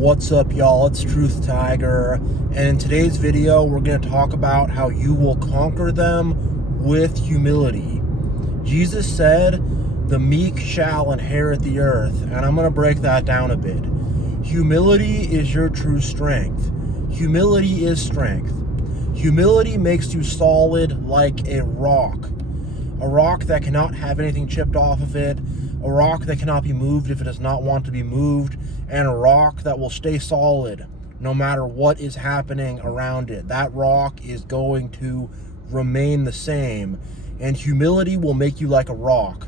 What's up, y'all? It's TruthTiger, and in today's video we're going to talk about how you will conquer them with humility. Jesus said, "The meek shall inherit the earth," and I'm going to break that down a bit. Humility is your true strength. Humility is strength. Humility makes you solid like a rock that cannot have anything chipped off of it, a rock that cannot be moved if it does not want to be moved, and a rock that will stay solid no matter what is happening around it. That rock is going to remain the same, and humility will make you like a rock.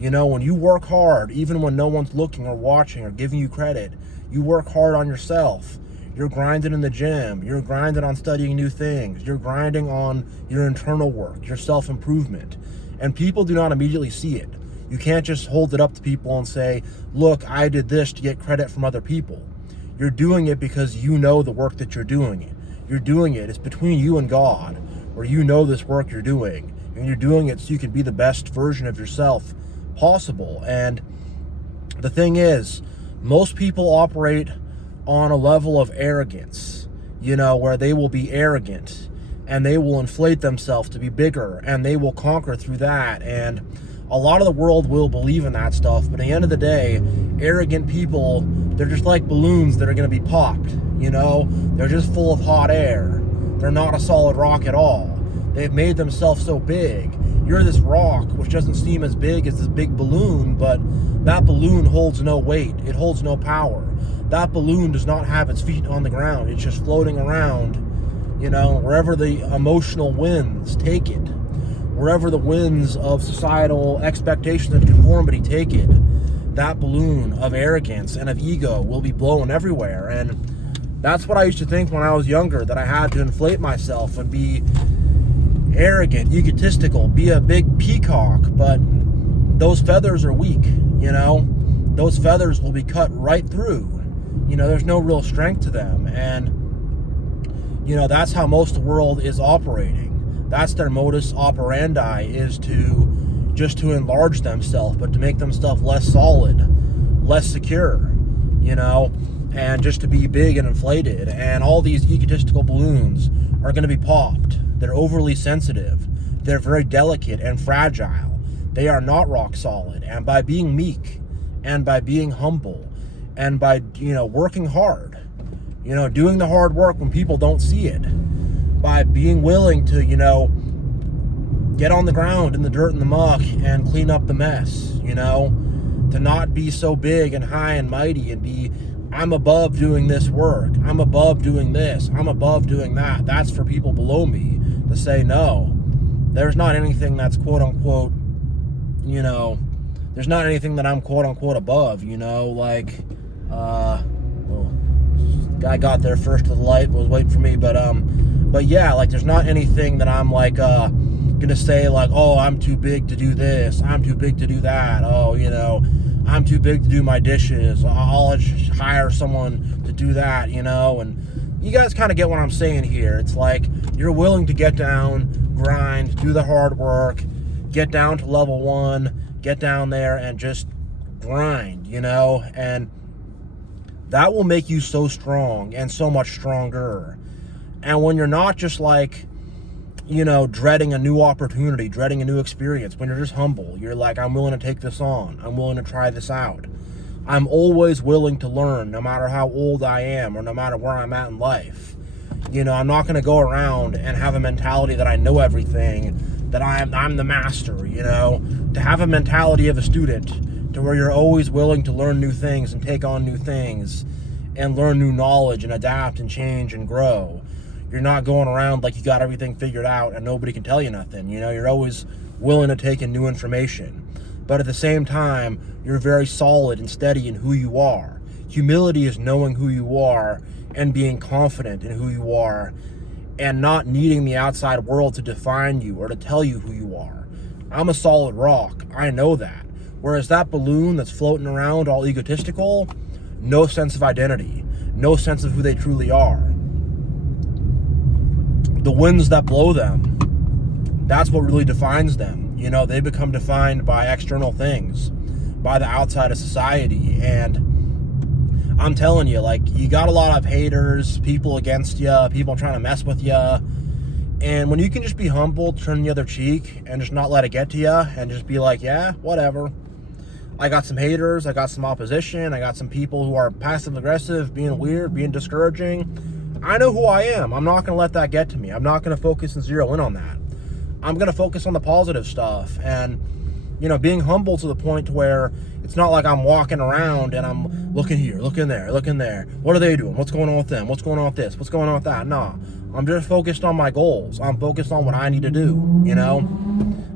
You know, when you work hard, even when no one's looking or watching or giving you credit, you work hard on yourself. You're grinding in the gym, you're grinding on studying new things, you're grinding on your internal work, your self-improvement, and people do not immediately see it. You can't just hold it up to people and say, "Look, I did this," to get credit from other people. You're doing it because you know the work that you're doing. You're doing it, it's between you and God, where you know this work you're doing, and you're doing it so you can be the best version of yourself possible. And the thing is, most people operate on a level of arrogance, you know, where they will be arrogant and they will inflate themselves to be bigger and they will conquer through that. And a lot of the world will believe in that stuff, but at the end of the day, arrogant people, they're just like balloons that are going to be popped, you know? They're just full of hot air. They're not a solid rock at all. They've made themselves so big. You're this rock, which doesn't seem as big as this big balloon, but that balloon holds no weight. It holds no power. That balloon does not have its feet on the ground. It's just floating around, you know, wherever the emotional winds take it, wherever the winds of societal expectations and conformity take it. That balloon of arrogance and of ego will be blown everywhere. And that's what I used to think when I was younger, that I had to inflate myself and be arrogant, egotistical, be a big peacock. But those feathers are weak, you know? Those feathers will be cut right through. You know, there's no real strength to them. And, you know, that's how most of the world is operating. That's their modus operandi, is to just to enlarge themselves, but to make themselves less solid, less secure, you know, and just to be big and inflated. And all these egotistical balloons are going to be popped. They're overly sensitive. They're very delicate and fragile. They are not rock solid. And by being meek and by being humble and by, you know, working hard, you know, doing the hard work when people don't see it, by being willing to, you know, get on the ground in the dirt and the muck and clean up the mess, you know, to not be so big and high and mighty and be, "I'm above doing this work, I'm above doing this, I'm above doing that." That's for people below me to say, no, there's not anything that's quote unquote, you know, there's not anything that I'm quote unquote above, you know, like, well, guy got there first with the light, was waiting for me, but yeah, like, there's not anything that I'm like, gonna say like, "Oh, I'm too big to do this, I'm too big to do that, oh, you know, I'm too big to do my dishes, I'll just hire someone to do that," you know. And you guys kind of get what I'm saying here. It's like, you're willing to get down, grind, do the hard work, get down to level 1, get down there and just grind, you know, and that will make you so strong and so much stronger. And when you're not just like, you know, dreading a new opportunity, dreading a new experience, when you're just humble, you're like, "I'm willing to take this on, I'm willing to try this out, I'm always willing to learn, no matter how old I am or no matter where I'm at in life." You know, I'm not going to go around and have a mentality that I know everything, that I'm the master, you know. To have a mentality of a student, to where you're always willing to learn new things and take on new things and learn new knowledge and adapt and change and grow. You're not going around like you got everything figured out and nobody can tell you nothing, you know. You're always willing to take in new information, but at the same time, you're very solid and steady in who you are. Humility is knowing who you are and being confident in who you are and not needing the outside world to define you or to tell you who you are. I'm a solid rock, I know that. Whereas that balloon that's floating around all egotistical, no sense of identity, no sense of who they truly are. The winds that blow them, that's what really defines them. You know, they become defined by external things, by the outside of society. And I'm telling you, like, you got a lot of haters, people against you, people trying to mess with you. And when you can just be humble, turn the other cheek, and just not let it get to you, and just be like, yeah, whatever. I got some haters, I got some opposition, I got some people who are passive-aggressive, being weird, being discouraging. I know who I am. I'm not going to let that get to me. I'm not going to focus and zero in on that. I'm going to focus on the positive stuff, and, you know, being humble to the point to where it's not like I'm walking around and I'm looking here, looking there, looking there. What are they doing? What's going on with them? What's going on with this? What's going on with that? No, I'm just focused on my goals. I'm focused on what I need to do, you know?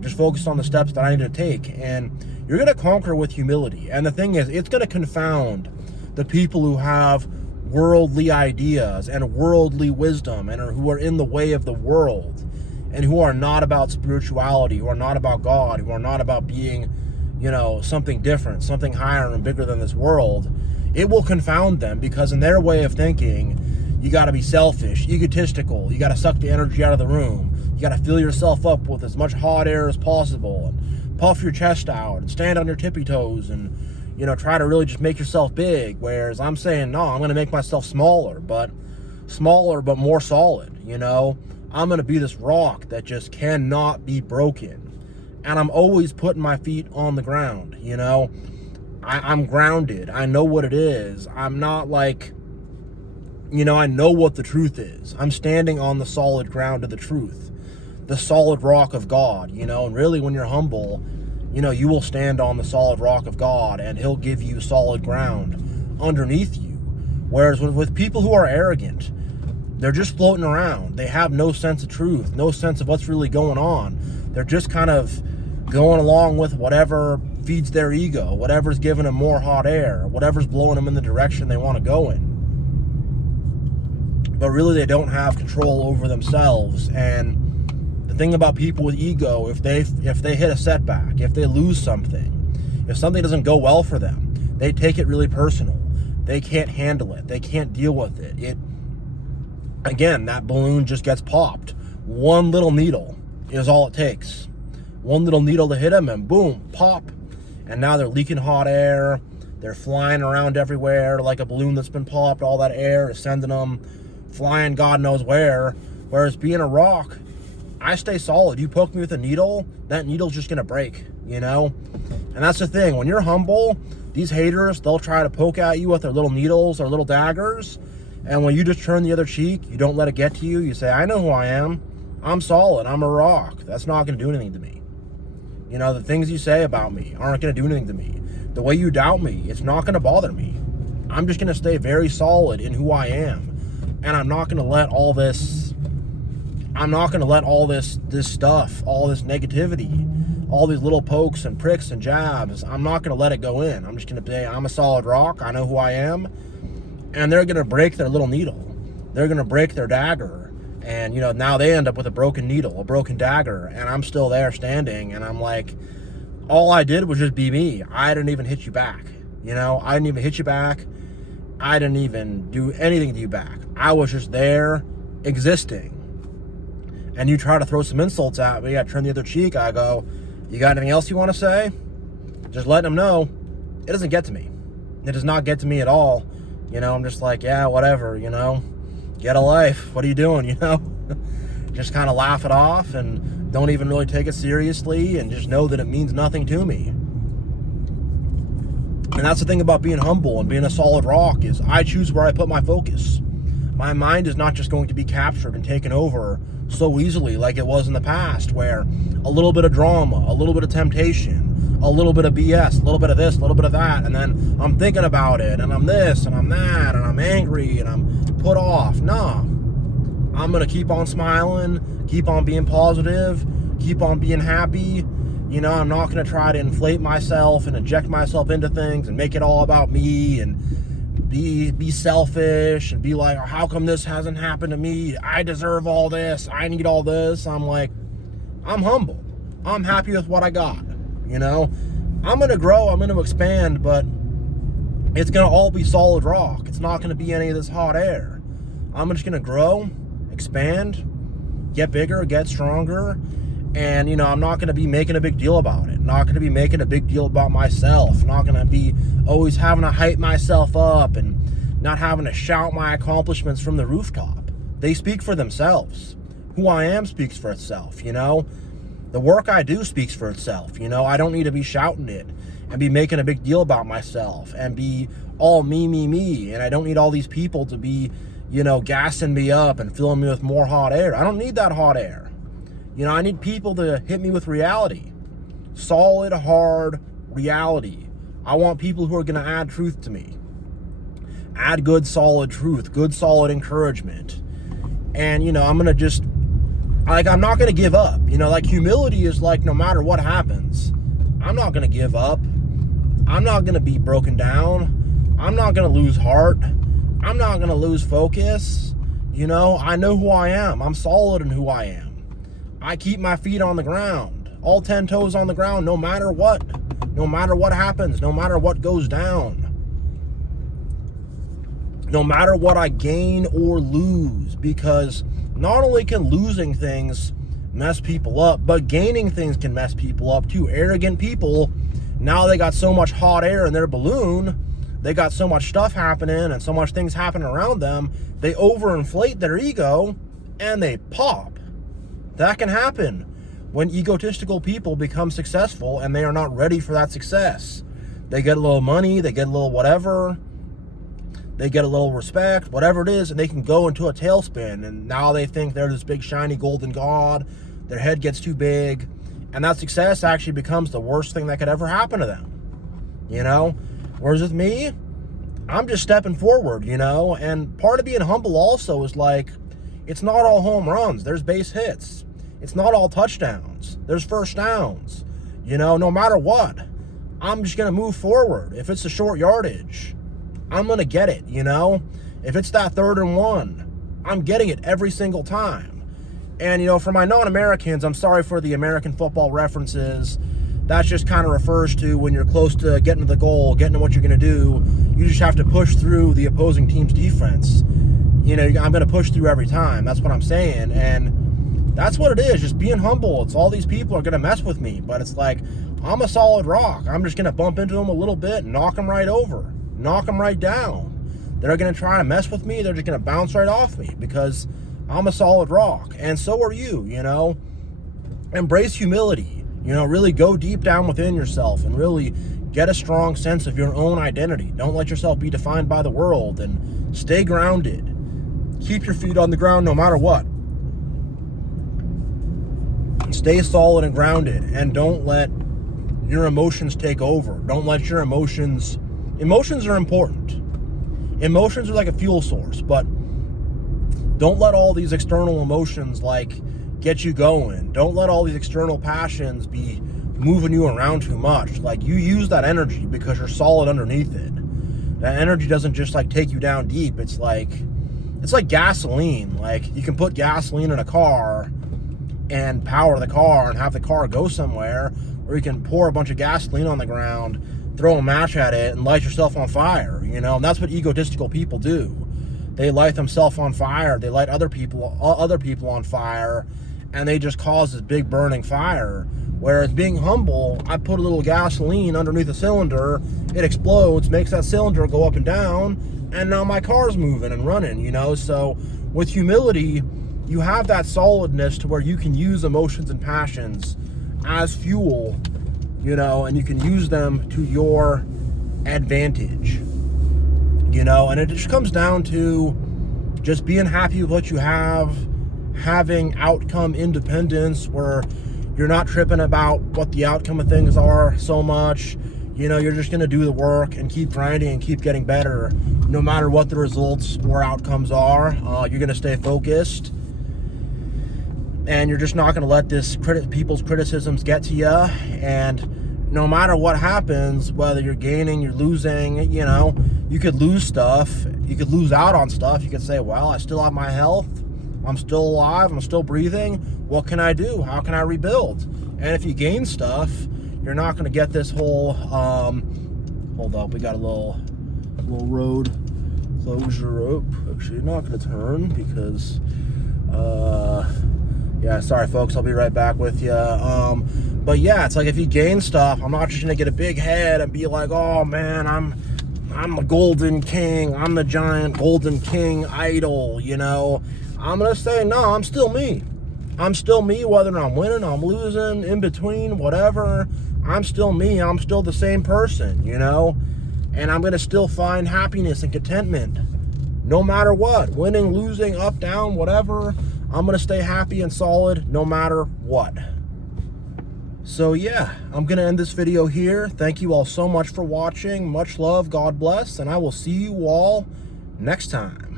Just focused on the steps that I need to take. And you're going to conquer with humility. And the thing is, it's going to confound the people who have worldly ideas and worldly wisdom and who are in the way of the world and who are not about spirituality, who are not about God, who are not about being, you know, something different, something higher and bigger than this world. It will confound them because in their way of thinking, you got to be selfish, egotistical. You got to suck the energy out of the room. You got to fill yourself up with as much hot air as possible and puff your chest out and stand on your tippy toes and, you know, try to really just make yourself big. Whereas I'm saying, no, I'm going to make myself smaller, but more solid, you know. I'm going to be this rock that just cannot be broken. And I'm always putting my feet on the ground, you know. I'm grounded. I know what it is. I'm not like, you know, I know what the truth is. I'm standing on the solid ground of the truth, the solid rock of God, you know. And really, when you're humble, you know, you will stand on the solid rock of God and he'll give you solid ground underneath you. Whereas with people who are arrogant, they're just floating around. They have no sense of truth, no sense of what's really going on. They're just kind of going along with whatever feeds their ego, whatever's giving them more hot air, whatever's blowing them in the direction they want to go in. But really, they don't have control over themselves. And the thing about people with ego, if they hit a setback, if they lose something, if something doesn't go well for them, they take it really personal. They can't handle it. They can't deal with it. Again, that balloon just gets popped. One little needle is all it takes. One little needle to hit them and boom, pop. And now they're leaking hot air. They're flying around everywhere like a balloon that's been popped. All that air is sending them flying God knows where. Whereas being a rock, I stay solid. You poke me with a needle, that needle's just gonna break, you know? And that's the thing. When you're humble, these haters, they'll try to poke at you with their little needles or little daggers. And when you just turn the other cheek, you don't let it get to you. You say, I know who I am. I'm solid. I'm a rock. That's not going to do anything to me. You know, the things you say about me aren't going to do anything to me. The way you doubt me, it's not going to bother me. I'm just going to stay very solid in who I am. And I'm not going to let all this, this stuff, all this negativity, all these little pokes and pricks and jabs, I'm not going to let it go in. I'm just going to say, I'm a solid rock. I know who I am. And they're going to break their little needle. They're going to break their dagger. And, you know, now they end up with a broken needle, a broken dagger. And I'm still there standing. And I'm like, all I did was just be me. I didn't even hit you back. You know, I didn't even hit you back. I didn't even do anything to you back. I was just there existing. And you try to throw some insults at me. I turn the other cheek. I go, you got anything else you want to say? Just letting them know it doesn't get to me. It does not get to me at all. You know, I'm just like, yeah, whatever, you know, get a life. What are you doing, you know? Just kind of laugh it off and don't even really take it seriously and just know that it means nothing to me. And that's the thing about being humble and being a solid rock is I choose where I put my focus. My mind is not just going to be captured and taken over so easily like it was in the past, where a little bit of drama, a little bit of temptation, a little bit of BS, a little bit of this, a little bit of that, and then I'm thinking about it, and I'm this, and I'm that, and I'm angry, and I'm put off. Nah, I'm going to keep on smiling, keep on being positive, keep on being happy. You know, I'm not going to try to inflate myself and inject myself into things and make it all about me and be selfish and be like, oh, how come this hasn't happened to me? I deserve all this. I need all this. I'm like, I'm humble. I'm happy with what I got. You know, I'm going to grow. I'm going to expand, but it's going to all be solid rock. It's not going to be any of this hot air. I'm just going to grow, expand, get bigger, get stronger. And, you know, I'm not going to be making a big deal about it. Not going to be making a big deal about myself. Not going to be always having to hype myself up and not having to shout my accomplishments from the rooftop. They speak for themselves. Who I am speaks for itself, you know? The work I do speaks for itself, you know? I don't need to be shouting it and be making a big deal about myself and be all me. And I don't need all these people to be, you know, gassing me up and filling me with more hot air. I don't need that hot air. You know, I need people to hit me with reality. Solid, hard reality. I want people who are going to add truth to me. Add good, solid truth. Good, solid encouragement. And, you know, I'm going to just, like, I'm not going to give up. You know, like, humility is like, no matter what happens, I'm not going to give up. I'm not going to be broken down. I'm not going to lose heart. I'm not going to lose focus. You know, I know who I am. I'm solid in who I am. I keep my feet on the ground, all 10 toes on the ground, no matter what happens, no matter what goes down, no matter what I gain or lose, because not only can losing things mess people up, but gaining things can mess people up too. Arrogant people, now they got so much hot air in their balloon, they got so much stuff happening and so much things happening around them, they overinflate their ego and they pop. That can happen when egotistical people become successful and they are not ready for that success. They get a little money, they get a little whatever, they get a little respect, whatever it is, and they can go into a tailspin, and now they think they're this big shiny golden god. Their head gets too big, and that success actually becomes the worst thing that could ever happen to them, you know? Whereas with me, I'm just stepping forward, you know? And part of being humble also is like, it's not all home runs. There's base hits. It's not all touchdowns. There's first downs. You know, no matter what, I'm just going to move forward. If it's a short yardage, I'm going to get it, you know? If it's that 3rd and 1, I'm getting it every single time. And, you know, for my non-Americans, I'm sorry for the American football references. That just kind of refers to when you're close to getting to the goal, getting to what you're going to do, you just have to push through the opposing team's defense. You know, I'm going to push through every time. That's what I'm saying. And that's what it is, just being humble. It's all these people are going to mess with me, but it's like, I'm a solid rock. I'm just going to bump into them a little bit and knock them right over, knock them right down. They're going to try to mess with me. They're just going to bounce right off me because I'm a solid rock. And so are you, you know. Embrace humility. You know, really go deep down within yourself and really get a strong sense of your own identity. Don't let yourself be defined by the world, and stay grounded. Keep your feet on the ground no matter what. Stay solid and grounded, and don't let your emotions take over. Don't let your emotions are important. Emotions are like a fuel source, but don't let all these external emotions like get you going. Don't let all these external passions be moving you around too much. Like, you use that energy because you're solid underneath it. That energy doesn't just like take you down deep. It's like gasoline. Like, you can put gasoline in a car and power the car and have the car go somewhere, or you can pour a bunch of gasoline on the ground, throw a match at it, and light yourself on fire, you know? And that's what egotistical people do. They light themselves on fire. They light other people on fire, and they just cause this big burning fire. Whereas being humble, I put a little gasoline underneath a cylinder, it explodes, makes that cylinder go up and down, and now my car's moving and running, you know? So with humility, you have that solidness to where you can use emotions and passions as fuel, you know, and you can use them to your advantage, you know? And it just comes down to just being happy with what you have, having outcome independence where you're not tripping about what the outcome of things are so much. You know, you're just going to do the work and keep grinding and keep getting better no matter what the results or outcomes are. You're going to stay focused, and you're just not going to let people's criticisms get to you. And no matter what happens, whether you're gaining, you're losing, you know, you could lose stuff. You could lose out on stuff. You could say, well, I still have my health. I'm still alive. I'm still breathing. What can I do? How can I rebuild? And if you gain stuff, you're not going to get this whole, hold up, we got a little road closure rope. Actually, you're not going to turn because, Yeah, sorry folks, I'll be right back with you. But yeah, it's like if you gain stuff, I'm not just gonna get a big head and be like, oh man, I'm the golden king, I'm the giant golden king idol, you know. I'm gonna say, no, I'm still me. I'm still me, whether I'm winning, I'm losing, in between, whatever. I'm still me, I'm still the same person, you know. And I'm gonna still find happiness and contentment, no matter what. Winning, losing, up, down, whatever. I'm gonna stay happy and solid no matter what. So yeah, I'm gonna end this video here. Thank you all so much for watching. Much love, God bless, and I will see you all next time.